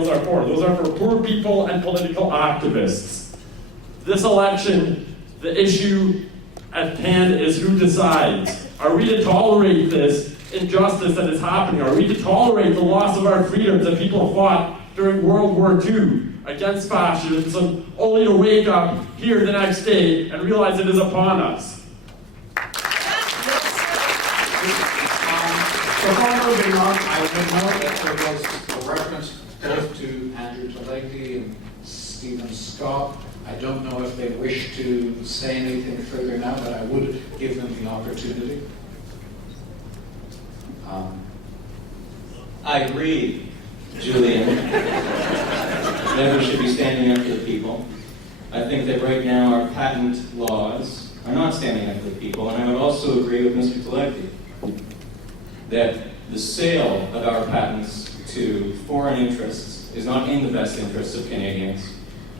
are for. Those are for poor people and political activists. This election, the issue at hand is who decides. Are we to tolerate this injustice that is happening? Are we to tolerate the loss of our freedoms that people fought during World War II against fascism, only to wake up here the next day and realize it is upon us? Before moving on, I would note that there was a reference both to Andrew Telegdi and Stephen Scott. I don't know if they wish to say anything further now, but I would give them the opportunity. I agree, Julian, that we should be standing up for the people. I think that right now our patent laws are not standing up for the people, and I would also agree with Mr. Telegdi that the sale of our patents to foreign interests is not in the best interests of Canadians,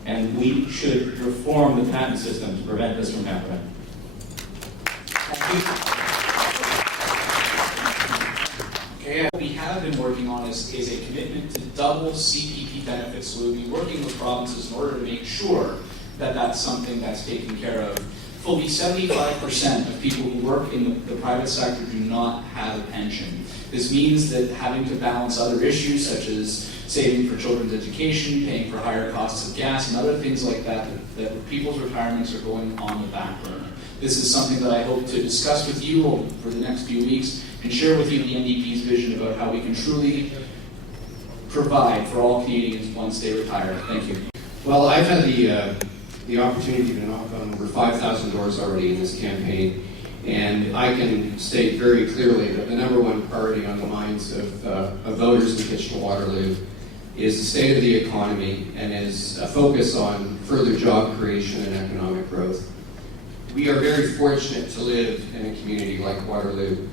and we should reform the patent system to prevent this from happening. Okay, what we have been working on is a commitment to double CPP benefits. So we'll be working with provinces in order to make sure that that's something that's taken care of. Fully 75% of people who work in the private sector do not have a pension. This means that having to balance other issues such as saving for children's education, paying for higher costs of gas, and other things like that people's retirements are going on the back burner. This is something that I hope to discuss with you over the next few weeks and share with you the NDP's vision about how we can truly provide for all Canadians once they retire. Thank you. Well, I've had the opportunity to knock on over 5,000 doors already in this campaign, and I can state very clearly that the number one priority on the minds of voters in Kitchener-Waterloo is the state of the economy and is a focus on further job creation and economic growth. We are very fortunate to live in a community like Waterloo,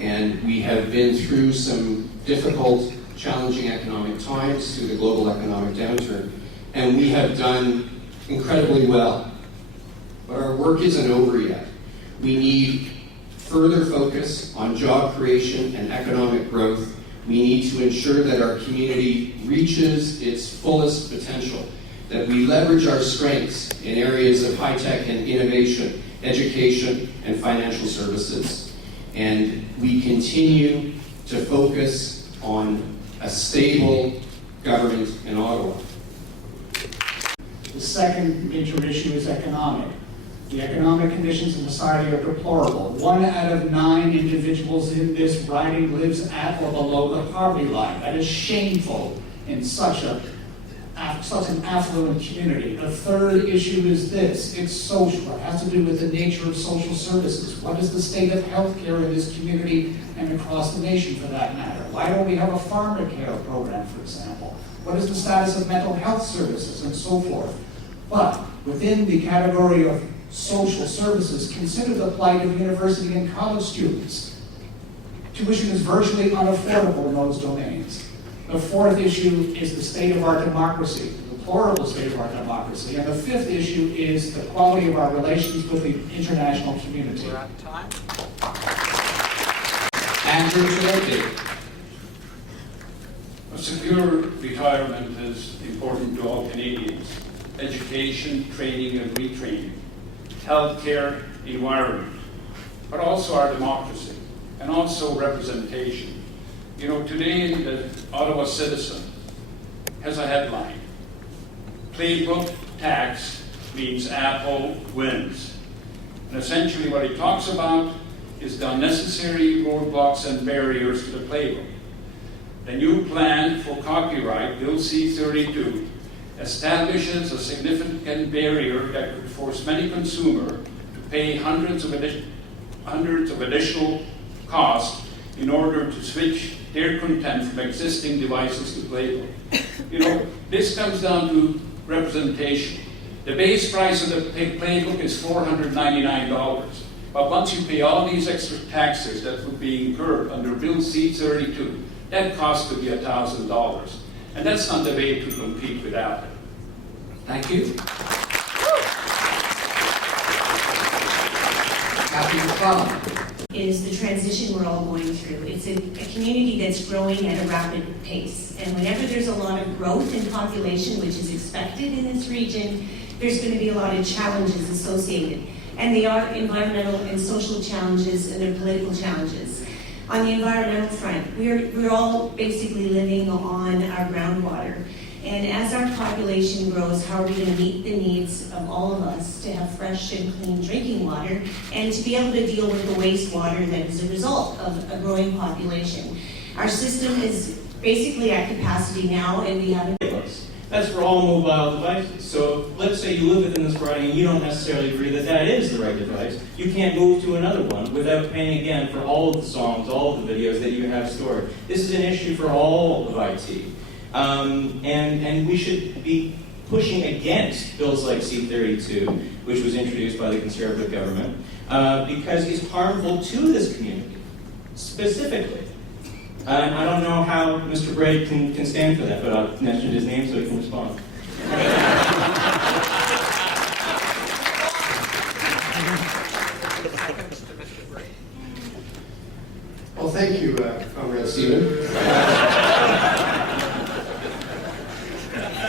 and we have been through some difficult, challenging economic times through the global economic downturn, and we have done incredibly well. But our work isn't over yet. We need further focus on job creation and economic growth. We need to ensure that our community reaches its fullest potential, that we leverage our strengths in areas of high-tech and innovation, education, and financial services. And we continue to focus on a stable government in Ottawa. The second major issue is economic. The economic conditions in society are deplorable. 1 out of 9 individuals in this riding lives at or below the poverty line. That is shameful in such an affluent community. The third issue is this. It's social. It has to do with the nature of social services. What is the state of healthcare in this community and across the nation for that matter? Why don't we have a pharmacare program, for example? What is the status of mental health services and so forth? But within the category of social services, consider the plight of university and college students. Tuition is virtually unaffordable in those domains. The fourth issue is the state of our democracy, the deplorable state of our democracy. And the fifth issue is the quality of our relations with the international community. We're out of time. Andrew Telegdi. A secure retirement is important to all Canadians. Education, training and retraining, healthcare, environment, but also our democracy and also representation. You know, today the Ottawa Citizen has a headline: Playbook tax means Apple wins. And essentially what he talks about is the unnecessary roadblocks and barriers to the playbook. The new plan for copyright, Bill C-32, establishes a significant barrier that could force many consumers to pay hundreds of additional costs in order to switch their content from existing devices to Playbook. You know, this comes down to representation. The base price of the Playbook is $499, but once you pay all these extra taxes that would be incurred under Bill C-32, that cost could be $1,000. And that's not the way to compete with Apple. Thank you. Happy McClellan. is the transition we're all going through. It's a community that's growing at a rapid pace. And whenever there's a lot of growth in population, which is expected in this region, there's going to be a lot of challenges associated. And they are environmental and social challenges, and they're political challenges. On the environmental front, we're all basically living on our groundwater. And as our population grows, how are we going to meet the needs of all of us to have fresh and clean drinking water and to be able to deal with the wastewater that is a result of a growing population? Our system is basically at capacity now, and we have That's for all mobile devices. So let's say you live within this riding and you don't necessarily agree that that is the right device. You can't move to another one without paying again for all of the songs, all of the videos that you have stored. This is an issue for all of IT. And we should be pushing against bills like C-32, which was introduced by the Conservative government, because it's harmful to this community, specifically. I don't know how Mr. Braid can stand for that, but I'll mention his name so he can respond. Well, thank you, Comrade Stephen.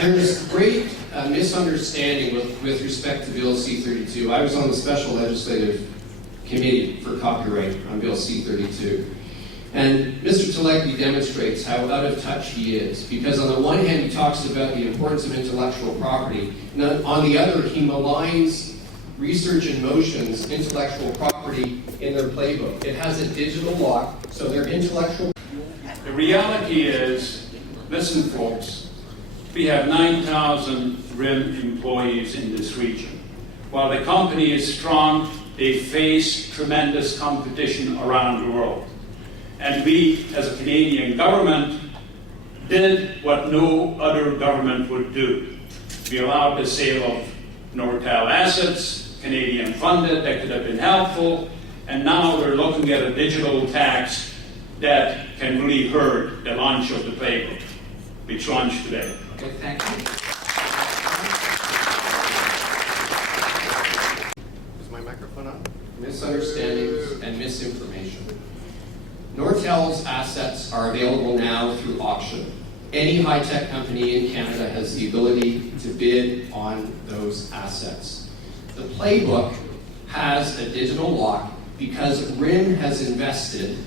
There's great misunderstanding with respect to Bill C-32. I was on the Special Legislative Committee for Copyright on Bill C-32. And Mr. Telegdi demonstrates how out of touch he is, because on the one hand he talks about the importance of intellectual property, and on the other he maligns Research in Motion's intellectual property in their playbook. It has a digital lock, so their intellectual... The reality is, listen folks, we have 9,000 RIM employees in this region. While the company is strong, they face tremendous competition around the world. And we, as a Canadian government, did what no other government would do. We allowed the sale of Nortel assets, Canadian funded, that could have been helpful, and now we're looking at a digital tax that can really hurt the launch of the playbook, which launched today. Okay, thank you. Is my microphone on? Misunderstandings and misinformation. Nortel's assets are available now through auction. Any high-tech company in Canada has the ability to bid on those assets. The playbook has a digital lock because RIM has invested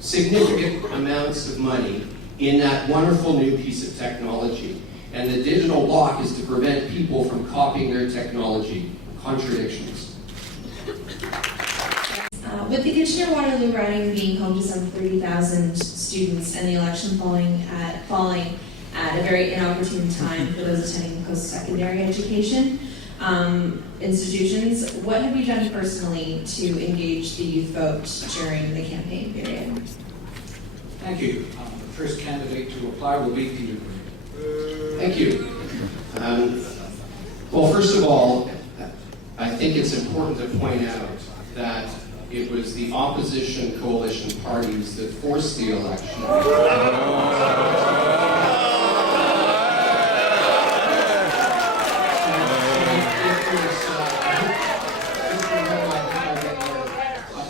significant amounts of money in that wonderful new piece of technology. And the digital lock is to prevent people from copying their technology. Contradictions. With the Kitchener-Waterloo riding being home to some 30,000 students and the election falling at a very inopportune time for those attending post-secondary education institutions, what have you done personally to engage the youth vote during the campaign period? Thank you. The first candidate to apply will be Peter. Thank you. Well, first of all, I think it's important to point out that it was the opposition coalition parties that forced the election.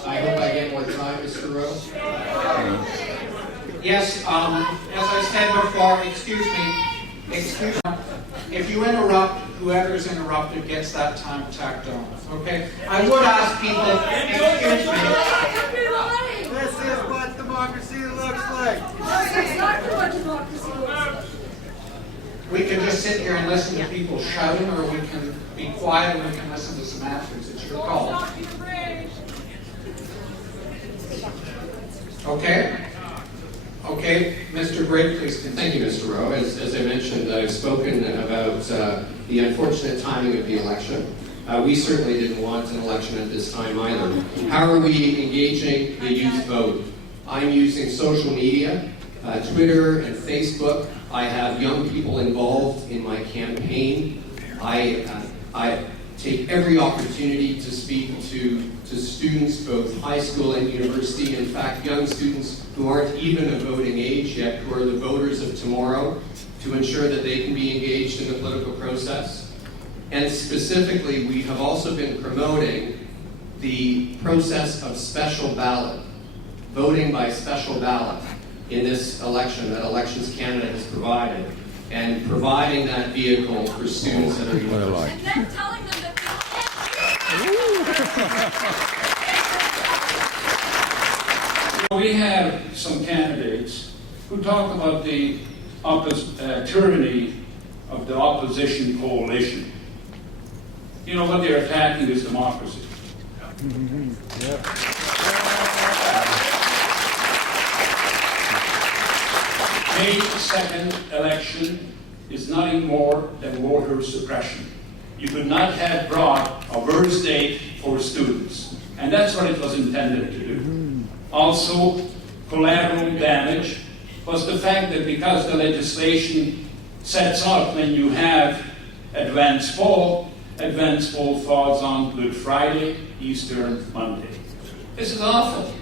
I hope I get more time, Mr. Rowe. Yes, as I said before, excuse me, if you interrupt, whoever's interrupted gets that time tacked on, okay? I would ask people, excuse me. This is what democracy looks like. That's exactly what democracy looks like. We can just sit here and listen to people shouting, or we can be quiet and we can listen to some answers. It's your call. Okay? Okay, Mr. Gray, please continue. Thank you, Mr. Rowe. As I mentioned, I've spoken about the unfortunate timing of the election. We certainly didn't want an election at this time either. How are we engaging the youth vote? I'm using social media, Twitter and Facebook. I have young people involved in my campaign. I take every opportunity to speak to students, both high school and university. In fact, young students who aren't even of voting age yet, who are the voters of tomorrow, to ensure that they can be engaged in the political process. And specifically, we have also been promoting the process of special ballot, voting by special ballot in this election that Elections Canada has provided, and providing that vehicle for students that are university. And then telling them that We have some candidates who talk about the tyranny of the opposition coalition. You know, what they're attacking is democracy. May 2nd election is nothing more than voter suppression. You could not have brought a worse date for students, and that's what it was intended to do. Also, collateral damage was the fact that because the legislation sets out when you have advanced poll falls on Good Friday, Easter, and Monday. This is awful.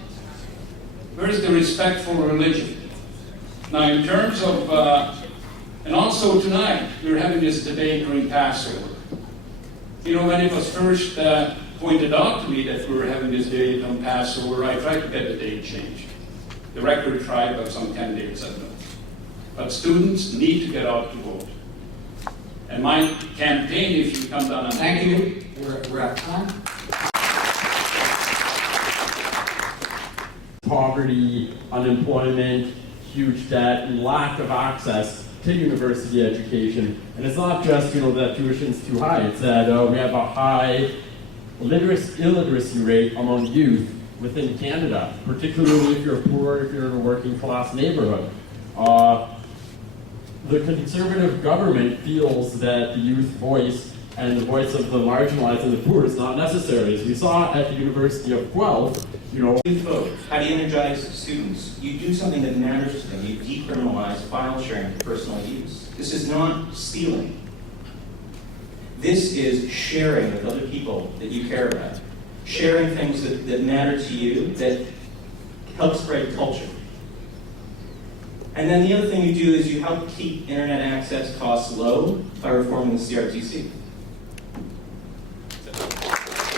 Where is the respect for religion? Now, in terms of, and also tonight, we're having this debate during Passover. You know, when it was first pointed out to me that we were having this debate on Passover, I tried to get the date changed. The record tried, but some candidates said no. But students need to get out to vote. And my campaign, if you come down and Thank you. We're out of time. Poverty, unemployment, huge debt, and lack of access to university education. And it's not just, that tuition's too high. It's that we have a high illiteracy rate among youth within Canada, particularly if you're poor, if you're in a working class neighborhood. The Conservative government feels that the youth voice and the voice of the marginalized and the poor is not necessary. As we saw at the University of Guelph, Youth vote. How do you energize students? You do something that matters to them. You decriminalize file sharing for personal use. This is not stealing. This is sharing with other people that you care about. Sharing things that matter to you, that help spread culture. And then the other thing you do is you help keep internet access costs low by reforming the CRTC.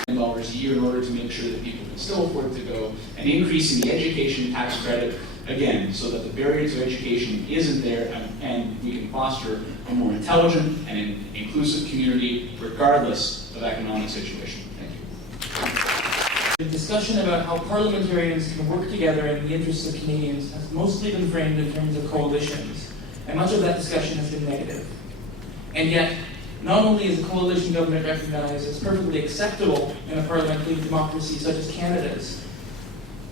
$1 a year in order to make sure that people can still afford to go, and increasing the education tax credit, again, so that the barrier to education isn't there, and we can foster a more intelligent and inclusive community regardless of economic situation. Thank you. The discussion about how parliamentarians can work together in the interests of Canadians has mostly been framed in terms of coalitions, and much of that discussion has been negative. And yet, not only is a coalition government recognized as perfectly acceptable in a parliamentary democracy such as Canada's,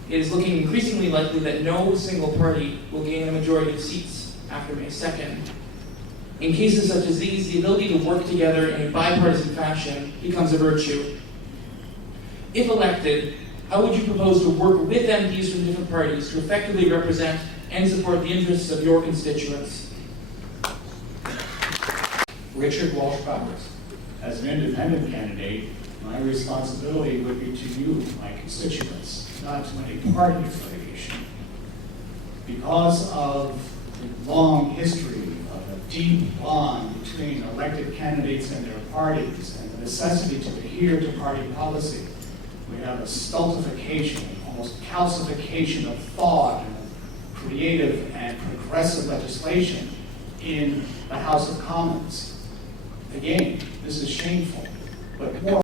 it is looking increasingly likely that no single party will gain a majority of seats after May 2nd. In cases such as these, the ability to work together in a bipartisan fashion becomes a virtue. If elected, how would you propose to work with MPs from different parties to effectively represent and support the interests of your constituents? Richard Walsh Powers. As an independent candidate, my responsibility would be to you, my constituents, not to any party affiliation. Because of the long history of a deep bond between elected candidates and their parties and the necessity to adhere to party policy, we have a stultification, almost calcification of thought and creative and progressive legislation in the House of Commons. Again, this is shameful, but more